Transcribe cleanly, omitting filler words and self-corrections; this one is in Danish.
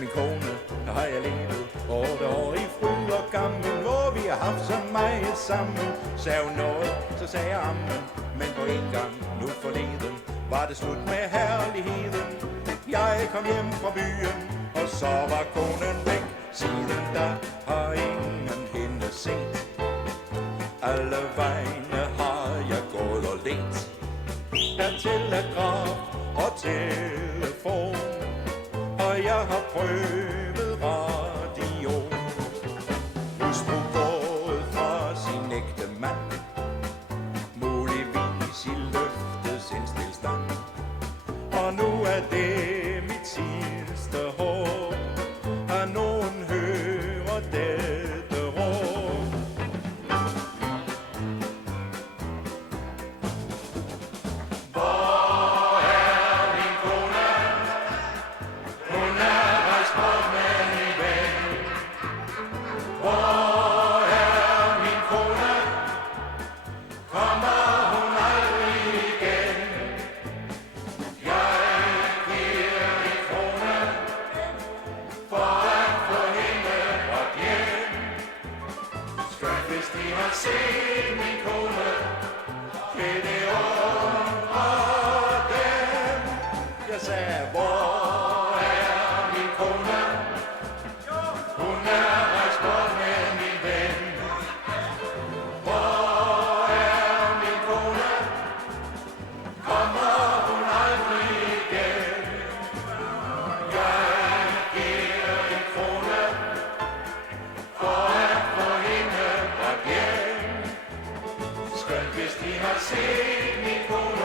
min kone har jeg levet 8 år i fryd og gammen, hvor vi har haft så meget sammen. Sagde hun noget, så sagde jeg ammen, men på en gang nu forleden var det slut med herligheden. Jeg kom hjem fra byen, og så var konen væk. Siden da har ingen hende set. Alle vegne har jeg gået og let. Der telegraf og telefon, og jeg har prøvet radio. Hustru gået fra sin ægte mand, muligvis i løftes indstilstand. Og nu er det mit sidste håb, at nogen hører dette råb. Hvor er min kone? Hun er rejst bort med min ven. Hvor er min kone? Kommer hun aldrig igen? Jeg giver en krone for at få hende bort hjem. Skønt hvis de har set min kone, vil det undre dem. Jeg sagde, hvor er min kone? Hun er rejst bort med min ven. Hvor er min kone? Kommer hun aldrig igen? Jeg giver en krone for at få hende bort hjem. Skønt hvis de har set min kone,